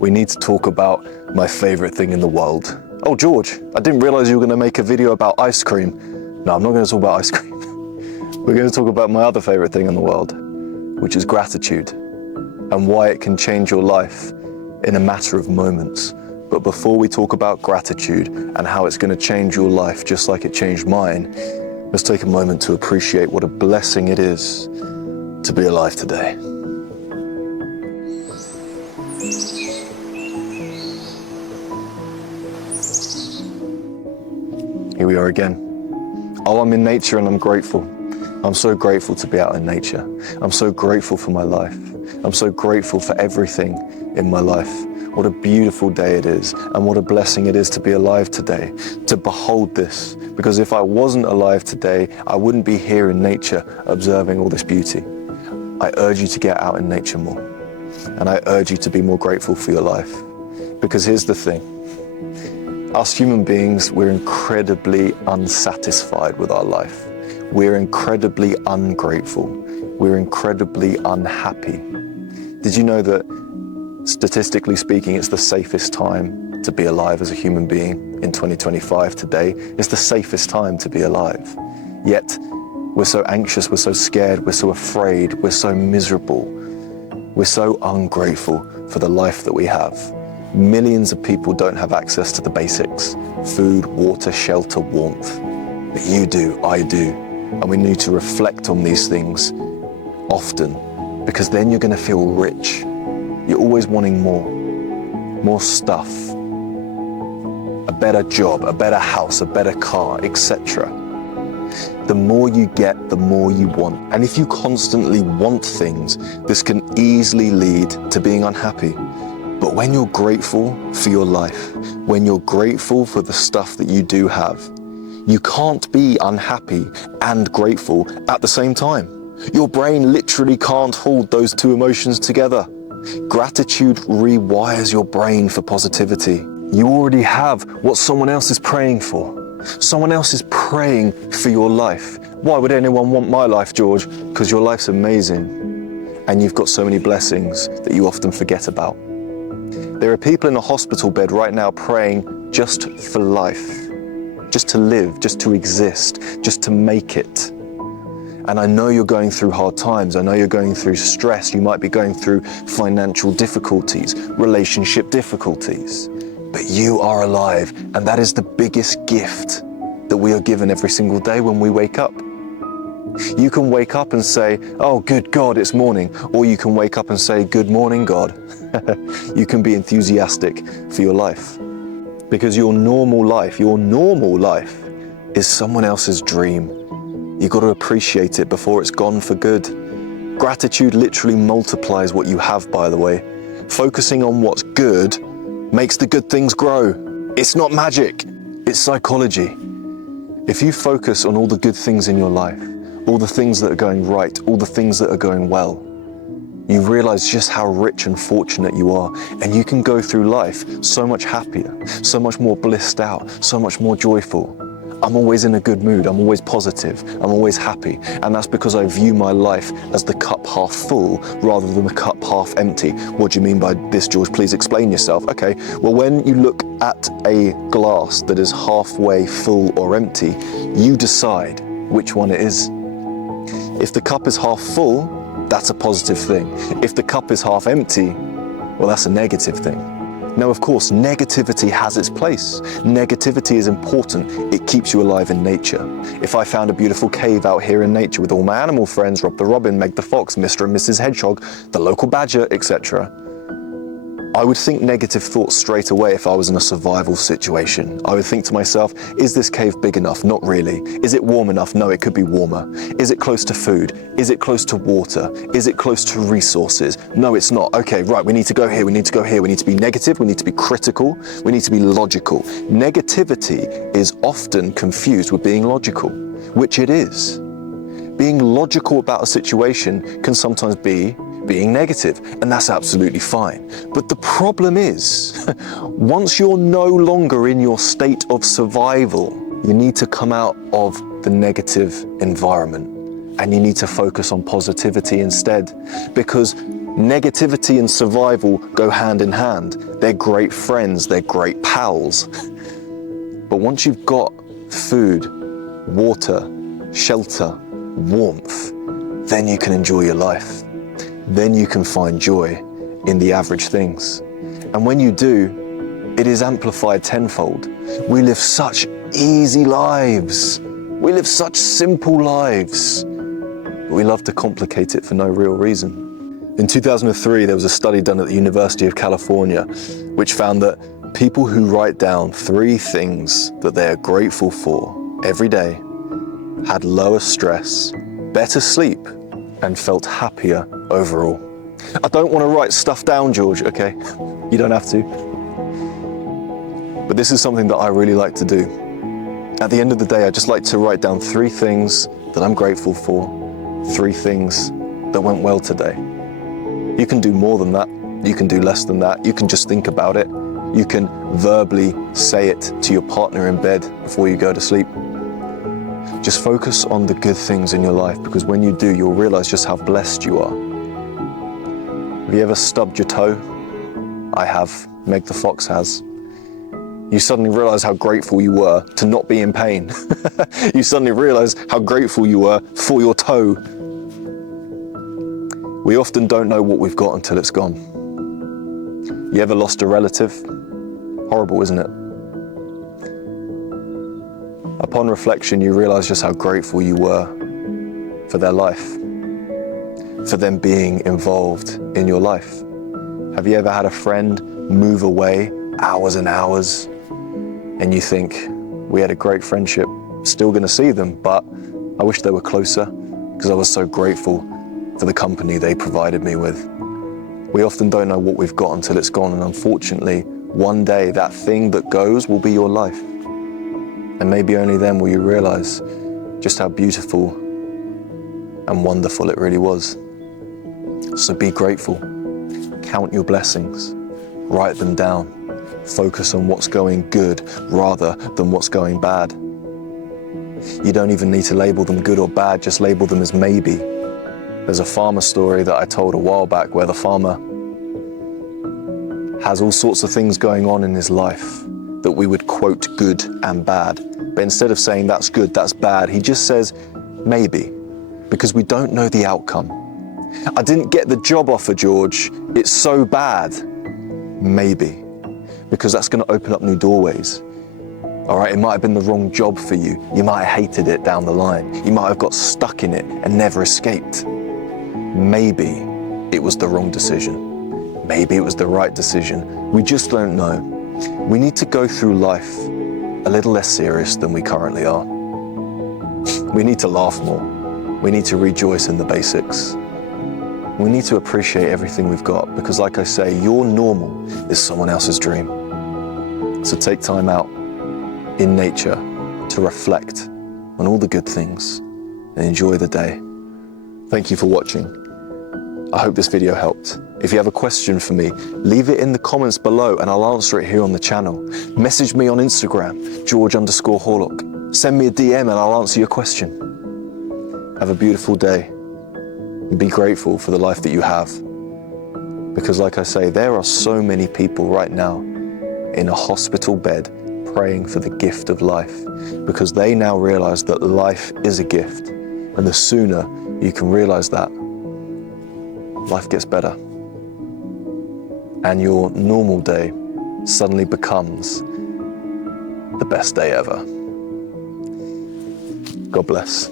we need to talk about my favorite thing in the world. Oh, George, I didn't realize you were going to make a video about ice cream. No, I'm not going to talk about ice cream. We're going to talk about my other favorite thing in the world, which is gratitude, and why it can change your life in a matter of moments. But before we talk about gratitude and how it's going to change your life just like it changed mine, let's take a moment to appreciate what a blessing it is to be alive today. Here we are again. Oh, I'm in nature and I'm grateful. I'm so grateful to be out in nature. I'm so grateful for my life. I'm so grateful for everything in my life. What a beautiful day it is, and what a blessing it is to be alive today, to behold this. Because if I wasn't alive today, I wouldn't be here in nature observing all this beauty. I urge you to get out in nature more. And I urge you to be more grateful for your life. Because here's the thing. Us human beings, we're incredibly unsatisfied with our life. We're incredibly ungrateful. We're incredibly unhappy. Did you know that, statistically speaking, it's the safest time to be alive as a human being in 2025 today? It's the safest time to be alive. Yet, we're so anxious, we're so scared, we're so afraid, we're so miserable. We're so ungrateful for the life that we have. Millions of people don't have access to the basics: food, water, shelter, warmth. But you do, I do. And we need to reflect on these things often, because then you're going to feel rich. You're always wanting more stuff, a better job, a better house, a better car, etc. The more you get, the more you want. And if you constantly want things, this can easily lead to being unhappy. But when you're grateful for your life, when you're grateful for the stuff that you do have, you can't be unhappy and grateful at the same time. Your brain literally can't hold those two emotions together. Gratitude rewires your brain for positivity. You already have what someone else is praying for. Someone else is praying for your life. Why would anyone want my life, George? Because your life's amazing. And you've got so many blessings that you often forget about. There are people in a hospital bed right now praying just for life, just to live, just to exist, just to make it. And I know you're going through hard times. I know you're going through stress. You might be going through financial difficulties, relationship difficulties. But you are alive, and that is the biggest gift that we are given every single day when we wake up. You can wake up and say, oh, good God, it's morning. Or you can wake up and say, good morning, God. You can be enthusiastic for your life. Because your normal life is someone else's dream. You've got to appreciate it before it's gone for good. Gratitude literally multiplies what you have, by the way. Focusing on what's good makes the good things grow. It's not magic, it's psychology. If you focus on all the good things in your life, all the things that are going right, all the things that are going well, you realize just how rich and fortunate you are, and you can go through life so much happier, so much more blissed out, so much more joyful. I'm always in a good mood, I'm always positive, I'm always happy, and that's because I view my life as the cup half full rather than the cup half empty. What do you mean by this, George? Please explain yourself. Okay, well, when you look at a glass that is halfway full or empty, you decide which one it is. If the cup is half full, that's a positive thing. If the cup is half empty, well, that's a negative thing. Now, of course, negativity has its place. Negativity is important. It keeps you alive in nature. If I found a beautiful cave out here in nature with all my animal friends, Rob the Robin, Meg the Fox, Mr. and Mrs. Hedgehog, the local badger, etc., I would think negative thoughts straight away if I was in a survival situation. I would think to myself, is this cave big enough? Not really. Is it warm enough? No, it could be warmer. Is it close to food? Is it close to water? Is it close to resources? No, it's not. Okay, right, we need to go here, we need to go here. We need to be negative, we need to be critical, we need to be logical. Negativity is often confused with being logical, which it is. Being logical about a situation can sometimes be being negative, and that's absolutely fine. But the problem is, once you're no longer in your state of survival, you need to come out of the negative environment and you need to focus on positivity instead, because Negativity and survival go hand in hand. They're great friends, they're great pals. But once you've got food, water, shelter, warmth, then you can enjoy your life. Then you can find joy in the average things. And when you do, it is amplified tenfold. We live such easy lives. We live such simple lives. But we love to complicate it for no real reason. In 2003, there was a study done at the University of California, which found that people who write down 3 things that they are grateful for every day had lower stress, better sleep, and felt happier overall. I don't want to write stuff down, George, okay? You don't have to. But this is something that I really like to do. At the end of the day, I just like to write down 3 things that I'm grateful for, 3 things that went well today. You can do more than that. You can do less than that. You can just think about it. You can verbally say it to your partner in bed before you go to sleep. Just focus on the good things in your life, because when you do, you'll realize just how blessed you are. Have you ever stubbed your toe? I have. Meg the fox has. You suddenly realize how grateful you were to not be in pain. You suddenly realize how grateful you were for your toe. We often don't know what we've got until it's gone. You ever lost a relative? Horrible, isn't it? Upon reflection, you realize just how grateful you were for their life, for them being involved in your life. Have you ever had a friend move away hours and hours, and you think, we had a great friendship, still gonna see them, but I wish they were closer because I was so grateful for the company they provided me with. We often don't know what we've got until it's gone, and unfortunately, one day that thing that goes will be your life. And maybe only then will you realize just how beautiful and wonderful it really was. So be grateful, count your blessings, write them down, focus on what's going good rather than what's going bad. You don't even need to label them good or bad, just label them as maybe. There's a farmer story that I told a while back where the farmer has all sorts of things going on in his life that we would quote good and bad. But instead of saying that's good, that's bad, he just says maybe, because we don't know the outcome. I didn't get the job offer, George. It's so bad. Maybe, because that's going to open up new doorways. All right, it might have been the wrong job for you. You might have hated it down the line. You might have got stuck in it and never escaped. Maybe it was the wrong decision. Maybe it was the right decision. We just don't know. We need to go through life a little less serious than we currently are. We need to laugh more. We need to rejoice in the basics. We need to appreciate everything we've got, because like I say, your normal is someone else's dream. So take time out in nature to reflect on all the good things and enjoy the day. Thank you for watching. I hope this video helped. If you have a question for me, leave it in the comments below and I'll answer it here on the channel. Message me on Instagram, George_Horlock. Send me a DM and I'll answer your question. Have a beautiful day and be grateful for the life that you have. Because like I say, there are so many people right now in a hospital bed praying for the gift of life, because they now realize that life is a gift. And the sooner you can realize that, life gets better. And your normal day suddenly becomes the best day ever. God bless.